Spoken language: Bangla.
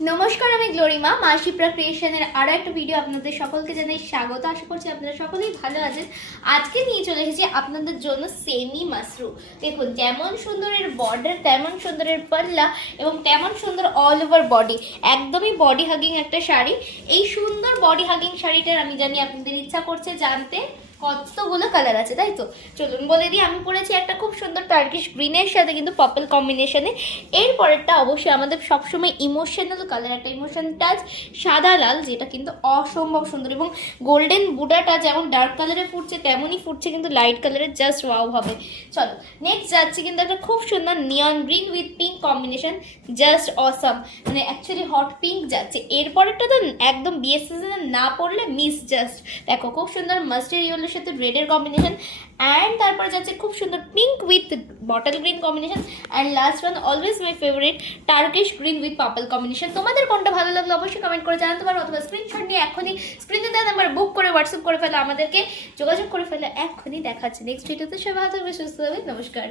নমস্কার, আমি গ্লোরিমা মাসিপ্রা ক্রিয়েশনের আরও একটা ভিডিও আপনাদের সকলকে জানাই স্বাগত। আশা করছি আপনারা সকলেই ভালো আছেন। আজকে নিয়ে চলে এসেছি আপনাদের জন্য সেমি মাশরুম। দেখুন যেমন সুন্দরের বর্ডার, তেমন সুন্দরের পাল্লা এবং তেমন সুন্দর অল ওভার বডি, একদমই বডি হাগিং একটা শাড়ি। এই সুন্দর বডি হাগিং শাড়িটার আমি জানি আপনাদের ইচ্ছা করছে জানতে কতগুলো কালার আছে, তাই তো? চলুন বলে দিই, আমি পরেছি একটা খুব সুন্দর টার্কিশ গ্রিনের সাথে কিন্তু পার্পল কম্বিনেশনে। এর পরেরটা অবশ্যই আমাদের সবসময় ইমোশনাল কালার, একটা ইমোশন টাচ সাদা লাল, যেটা কিন্তু অসম্ভব সুন্দর, এবং গোল্ডেন বুটাটা যেমন ডার্ক কালারে ফুটছে তেমনই ফুটছে কিন্তু লাইট কালারের, জাস্ট ওয়াও হবে। চলো নেক্সট যাচ্ছি কিন্তু একটা খুব সুন্দর নিয়ন green with pink combination, just awesome, মানে অ্যাকচুয়ালি হট পিঙ্ক যাচ্ছে। এরপরেরটা তো একদম বিয়ের সিজনে না পড়লে মিস, জাস্ট দেখো খুব সুন্দর মাস্টার ইয়েলোর সাথে রেডের কম্বিনেশন। অ্যান্ড তারপর যাচ্ছে খুব সুন্দর pink with bottle green combination. And last one always my favourite Turkish green with purple combination. তোমাদের কোনটা ভালো লাগলো অবশ্যই কমেন্ট করে জানাতে পারো, অথবা স্ক্রিনশট নিয়ে এখনই স্ক্রিনে দেওয়া নাম্বার বুক করে হোয়াটসঅ্যাপ করে ফেলো, আমাদেরকে যোগাযোগ করে ফেলো। এখনই দেখাচ্ছে নেক্সট ভিডিওতে। সবাই ভালো থাকবে, সুস্থ থাকবে, নমস্কার।